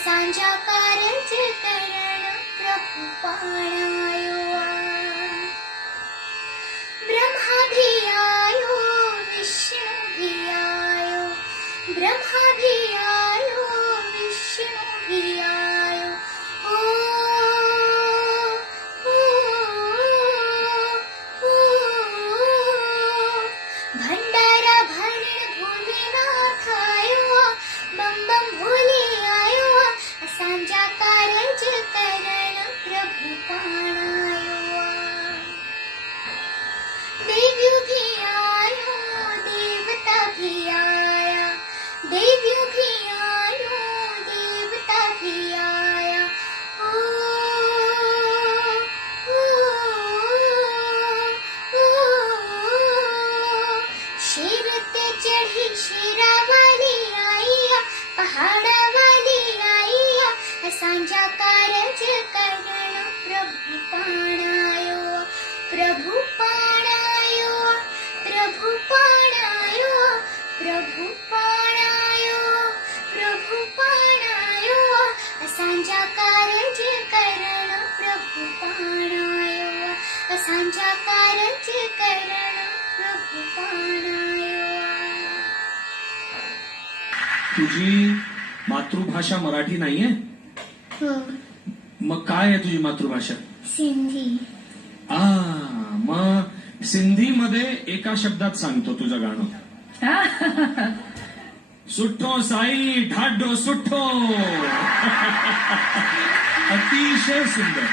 असांजा कारज करण प्रभु पाण आयो ब्रह्मा भी आयो विष्णु भी आयो ब्रह्मा भी आयो विष्णु भी आयो भंडारा भरण भोलेनाथ आयो बम बम भोले आयो असांजा कारज करण प्रभु पाण आयो देव्यो भी आयो देवता भी आया देव्यो भी आयो देवता भी आया शेर ते चढ़ी शेरा वाली आईया पहाड़ा वाली आईया असांजा कारज करण प्रभु पाण आयो प्रभु पाण आयो प्रभु पाण आयो प्रभु पाण आयो प्रभु पाण आयो असांजा कारज करण प्रभु पाण आयो असांजा कारज करण प्रभु पाण आयो तुझी मातृभाषा मराठी नाहीये? हो मग काय आहे तुझी मातृभाषा? सिंधी मग सिंधी मध्ये एका शब्दात सांगतो तुझं गाणं. सुठो साई ढाढो सुठो. अतिशय सुंदर.